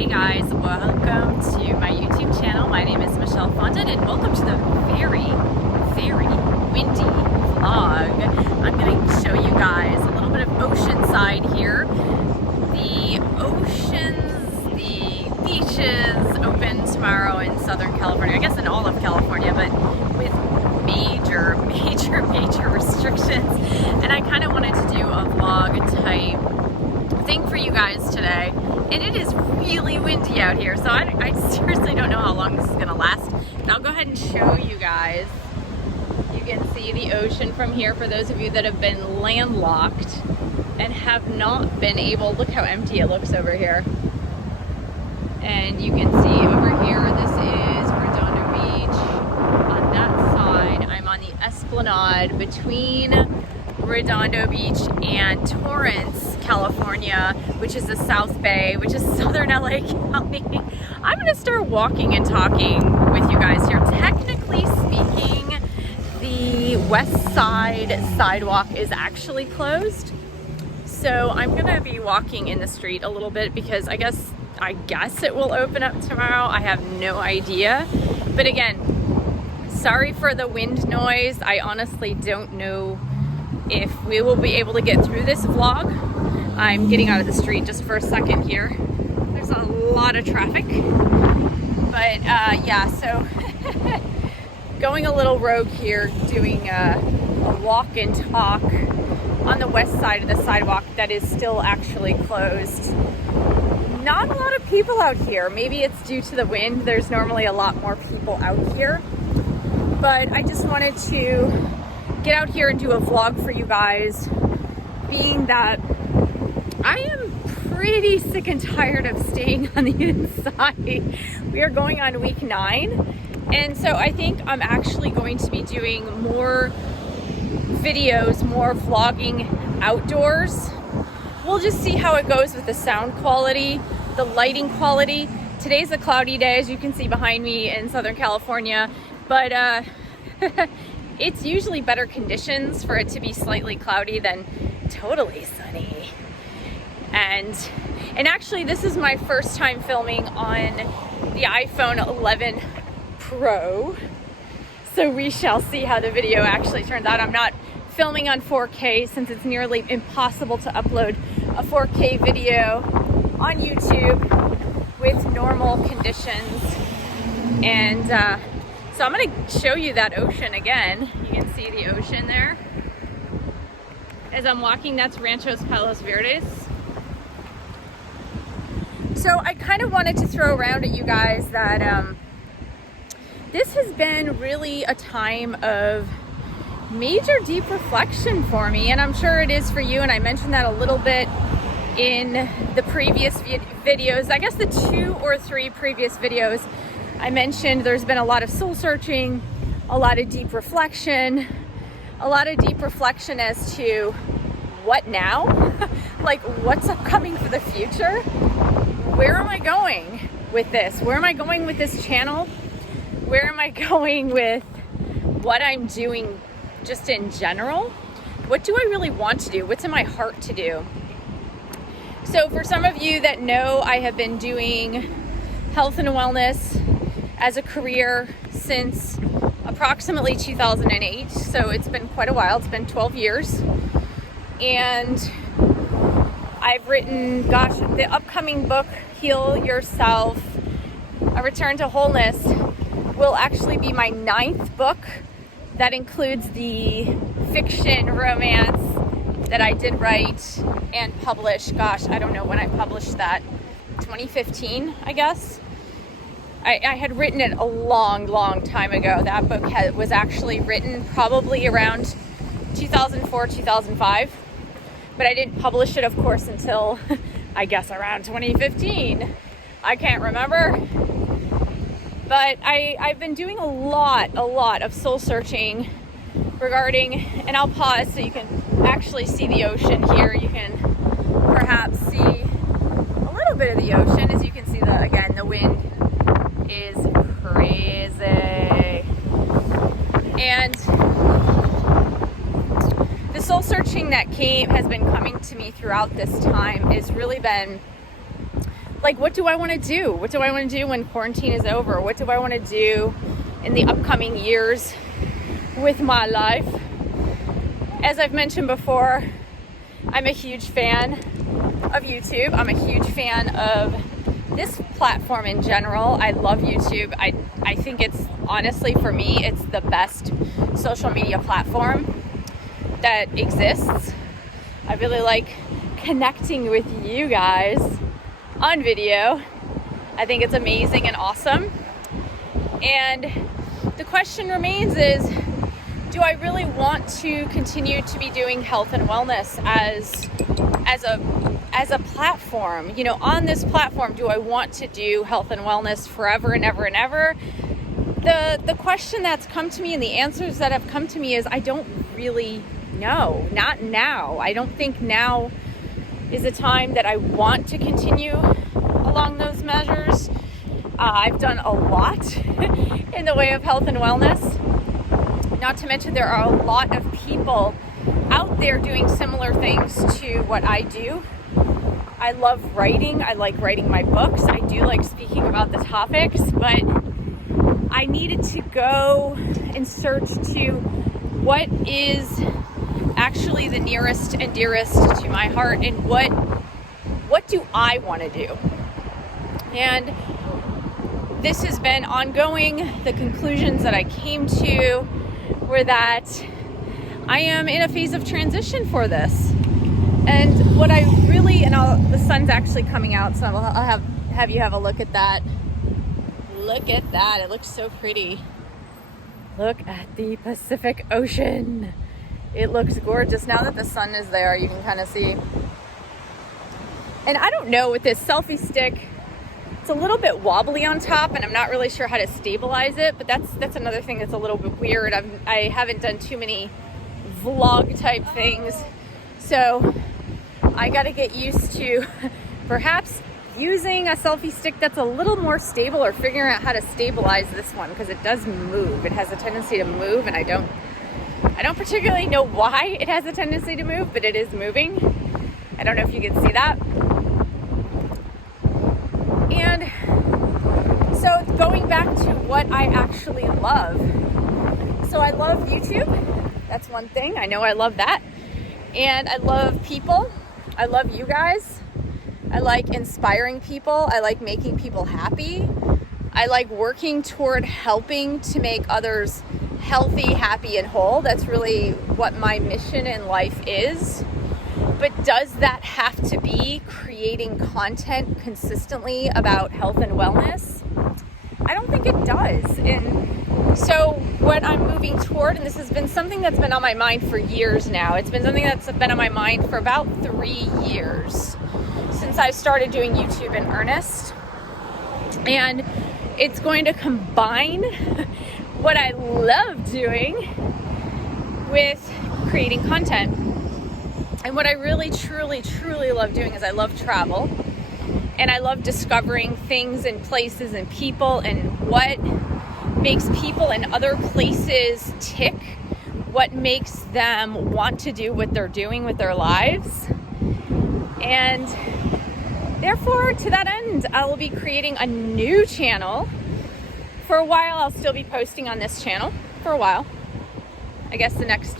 Hey guys, welcome to my YouTube channel. My name is Michelle Fondin and welcome to the very, very windy vlog. I'm going to show you guys a little bit of oceanside here. The oceans, the beaches open tomorrow in Southern California, I guess in all of California, but with major restrictions. And I kind of wanted to do a vlog type thing for you guys today. And it is really windy out here, so I seriously don't know how long this is gonna last. And I'll go ahead and show you guys. You can see the ocean from here for those of you that have been landlocked and have not been able. Look how empty it looks over here. And you can see over here, this is Redondo Beach. On that side, I'm on the Esplanade between Redondo Beach and Torrance, California, which is the South Bay, which is Southern LA County. I'm gonna start walking and talking with you guys here. Technically speaking, the west side sidewalk is actually closed. So I'm gonna be walking in the street a little bit because I guess it will open up tomorrow. I have no idea. But again, sorry for the wind noise. I honestly don't know if we will be able to get through this vlog. I'm getting out of the street just for a second here. There's a lot of traffic. But yeah, so going a little rogue here, doing a walk and talk on the west side of the sidewalk that is still actually closed. Not a lot of people out here. Maybe it's due to the wind. There's normally a lot more people out here. But I just wanted to get out here and do a vlog for you guys, being that I am pretty sick and tired of staying on the inside. We are going on week 9, and so I think I'm actually going to be doing more videos, more vlogging outdoors. We'll just see how it goes with the sound quality, the lighting quality. Today's a cloudy day, as you can see behind me in Southern California, but it's usually better conditions for it to be slightly cloudy than totally sunny. And actually, this is my first time filming on the iPhone 11 Pro. So we shall see how the video actually turns out. I'm not filming on 4K since it's nearly impossible to upload a 4K video on YouTube with normal conditions. And so I'm gonna show you that ocean again. You can see the ocean there. As I'm walking, that's Ranchos Palos Verdes. So I kind of wanted to throw around at you guys that this has been really a time of major deep reflection for me, and I'm sure it is for you, and I mentioned that a little bit in the previous videos. I guess the 2 or 3 previous videos I mentioned there's been a lot of soul searching, a lot of deep reflection as to what now? Like, what's upcoming for the future? Where am I going with this? Where am I going with this channel? Where am I going with what I'm doing just in general? What do I really want to do? What's in my heart to do? So for some of you that know, I have been doing health and wellness as a career since approximately 2008. So it's been quite a while. It's been 12 years. And I've written, gosh, the upcoming book, Heal Yourself, A Return to Wholeness, will actually be my 9th book. That includes the fiction romance that I did write and publish. Gosh, I don't know when I published that. 2015, I guess. I had written it a long time ago. That book was actually written probably around 2004, 2005. But I didn't publish it, of course, until I guess around 2015. I can't remember. But I've been doing a lot of soul searching regarding, and I'll pause so you can actually see the ocean here. You can perhaps see a little bit of the ocean. As you can see, again, the wind is crazy. And the soul searching that has been coming to me throughout this time has really been like, what do I want to do? What do I want to do when quarantine is over? What do I want to do in the upcoming years with my life? As I've mentioned before, I'm a huge fan of YouTube. I'm a huge fan of this platform in general. I love YouTube. I think it's, honestly, for me, it's the best social media platform that exists. I really like connecting with you guys on video. I think it's amazing and awesome. And the question remains is, do I really want to continue to be doing health and wellness as a platform? You know, on this platform, do I want to do health and wellness forever and ever and ever? The question that's come to me and the answers that have come to me is, I don't really know. Not now. I don't think now is a time that I want to continue along those measures. I've done a lot in the way of health and wellness. Not to mention, there are a lot of people out there doing similar things to what I do. I love writing. I like writing my books. I do like speaking about the topics, but I needed to go and search to what is actually the nearest and dearest to my heart, and what do I want to do? And this has been ongoing. The conclusions that I came to were that I am in a phase of transition for this. And what I really, the sun's actually coming out, so I'll have you have a look at that. Look at that, it looks so pretty. Look at the Pacific Ocean. It looks gorgeous. Now that the sun is there, you can kind of see. And I don't know, with this selfie stick, it's a little bit wobbly on top, and I'm not really sure how to stabilize it, but that's another thing that's a little bit weird. I haven't done too many vlog type things, so I got to get used to perhaps using a selfie stick that's a little more stable, or figuring out how to stabilize this one, because it does move. It has a tendency to move, and I don't particularly know why it has a tendency to move, but it is moving. I don't know if you can see that. And so going back to what I actually love. So I love YouTube. That's one thing. I know I love that. And I love people. I love you guys. I like inspiring people. I like making people happy. I like working toward helping to make others healthy, happy, and whole. That's really what my mission in life is. But does that have to be creating content consistently about health and wellness? I don't think it does. And so what I'm moving toward, and this has been something that's been on my mind for years now. It's been something that's been on my mind for about 3 years since I started doing YouTube in earnest. And it's going to combine what I love doing with creating content. And what I really, truly, truly love doing is I love travel. And I love discovering things and places and people, and what makes people in other places tick, what makes them want to do what they're doing with their lives. And therefore, to that end, I will be creating a new channel. For a while, I'll still be posting on this channel for a while. I guess the next,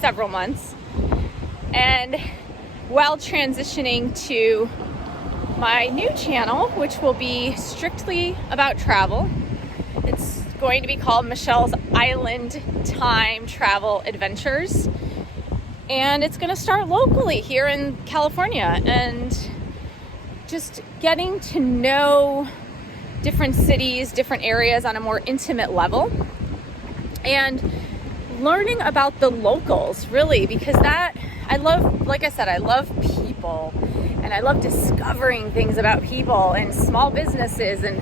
several months. And while transitioning to my new channel, which will be strictly about travel. It's going to be called Michelle's Island Time Travel Adventures. And it's going to start locally here in California, and just getting to know different cities, different areas on a more intimate level, and learning about the locals, really, because I love, like I said, I love people, and I love discovering things about people and small businesses, and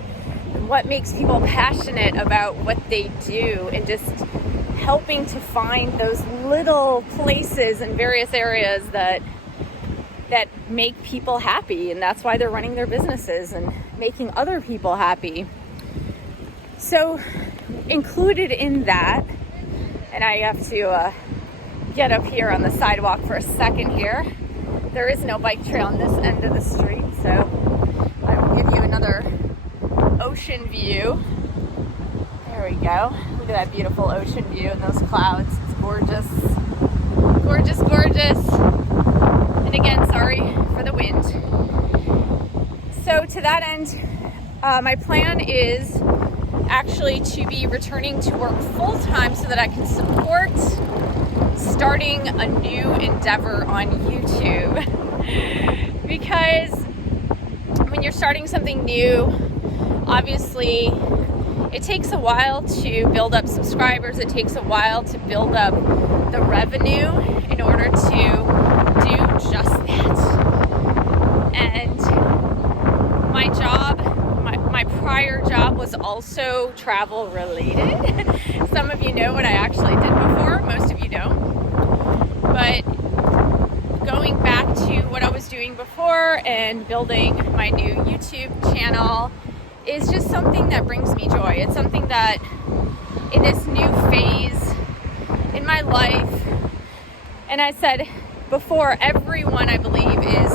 what makes people passionate about what they do, and just helping to find those little places in various areas that make people happy, and that's why they're running their businesses and making other people happy. So included in that, and I have to get up here on the sidewalk for a second here. There is no bike trail on this end of the street, so I ocean view. There we go. Look at that beautiful ocean view and those clouds. It's gorgeous. Gorgeous, gorgeous. And again, sorry for the wind. So to that end, my plan is actually to be returning to work full-time so that I can support starting a new endeavor on YouTube. Because when you're starting something new, obviously it takes a while to build up subscribers. It takes a while to build up the revenue in order to do just that. And my job, my prior job was also travel related. Some of you know what I actually did before, most of you don't. But going back to what I was doing before and building my new YouTube channel is just something that brings me joy. It's something that in this new phase in my life, and I said before, everyone I believe is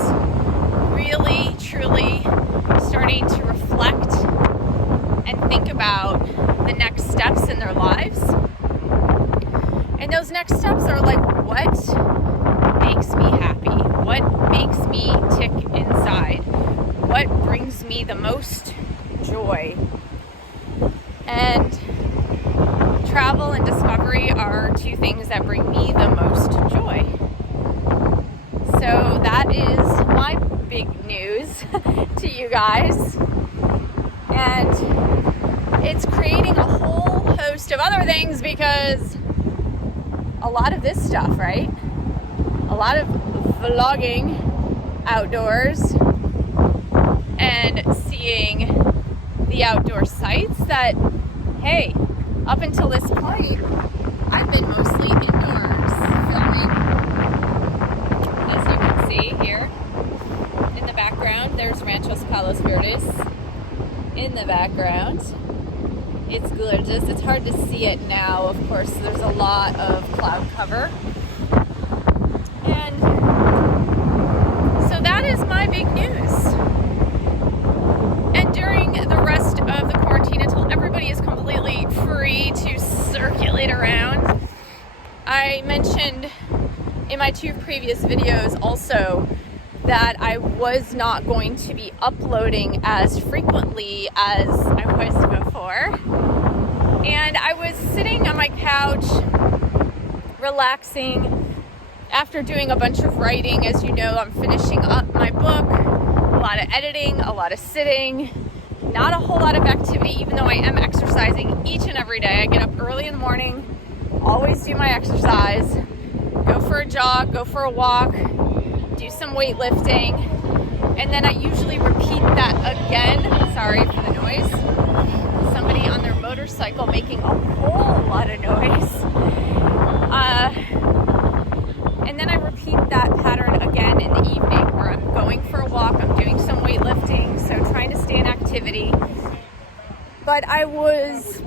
really, truly starting to reflect and think about the next steps in their lives. And those next steps are like, what makes me happy? What makes me tick inside? What brings me the most joy? And travel and discovery are two things that bring me the most joy. So that is my big news to you guys. And it's creating a whole host of other things because a lot of this stuff, right? A lot of vlogging outdoors and seeing the outdoor sights that, hey, up until this point, I've been mostly indoors filming. As you can see here in the background, there's Ranchos Palos Verdes in the background. It's gorgeous. It's hard to see it now, of course. There's a lot of cloud cover. And so that is my big news. And during the rest of the quarantine, until everybody is completely free to circulate around, I mentioned in my 2 previous videos also that I was not going to be uploading as frequently as I was before. And I was sitting on my couch, relaxing, after doing a bunch of writing. As you know, I'm finishing up my book, a lot of editing, a lot of sitting, not a whole lot of activity, even though I am exercising each and every day. I get up early in the morning, always do my exercise, go for a jog, go for a walk, do some weightlifting, and then I usually repeat that again. Sorry for the noise. Somebody on their motorcycle making a whole lot of noise. And then I repeat that pattern again in the evening where I'm going for a walk, I'm doing some weightlifting, so trying to stay in activity. But I was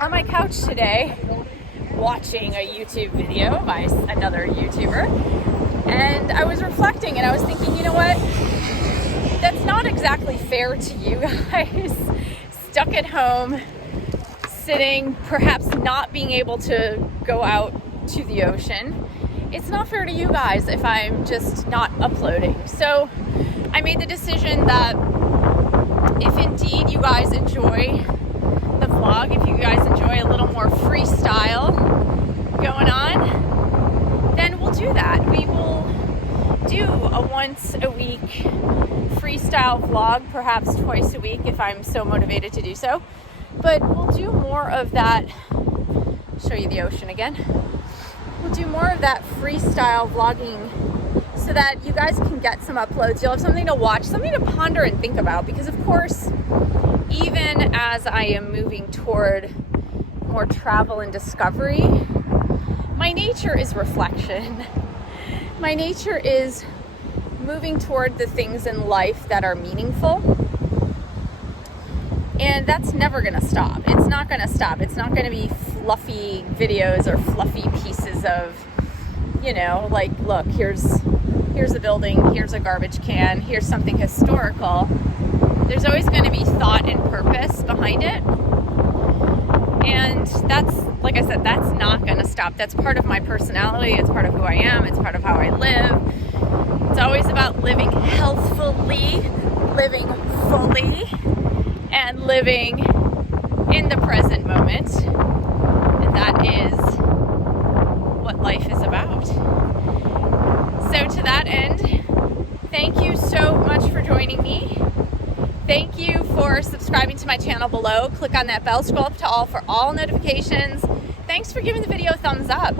on my couch today watching a YouTube video by another YouTuber, and I was reflecting and I was thinking, you know what? That's not exactly fair to you guys. Stuck at home, sitting, perhaps not being able to go out to the ocean. It's not fair to you guys if I'm just not uploading. So I made the decision that if indeed you guys enjoy the vlog, if you guys enjoy a little more freestyle going on, then we'll do that. We will do a once a week freestyle vlog, perhaps twice a week if I'm so motivated to do so. But we'll do more of that. Show you the ocean again. We'll do more of that freestyle vlogging so that you guys can get some uploads. You'll have something to watch, something to ponder and think about, because of course, even as I am moving toward more travel and discovery, my nature is reflection. My nature is moving toward the things in life that are meaningful. And that's never gonna stop. It's not gonna stop. It's not gonna be fluffy videos or fluffy pieces of, you know, like, look, here's a building, here's a garbage can, here's something historical. there's always going to be thought and purpose behind it. And that's, like I said, that's not going to stop. That's part of my personality. It's part of who I am. It's part of how I live. It's always about living healthfully, living fully, and living in the present moment. And that is what life is about. So to that end, thank you so much for joining me. Thank you for subscribing to my channel below. Click on that bell, scroll up to all for all notifications. Thanks for giving the video a thumbs up.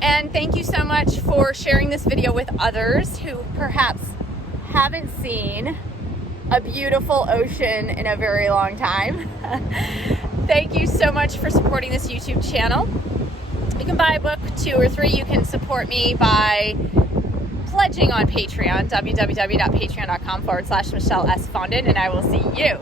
And thank you so much for sharing this video with others who perhaps haven't seen a beautiful ocean in a very long time. Thank you so much for supporting this YouTube channel. You can buy a book, 2 or 3. You can support me by pledging on Patreon, www.patreon.com/Michelle S. Fondin, and I will see you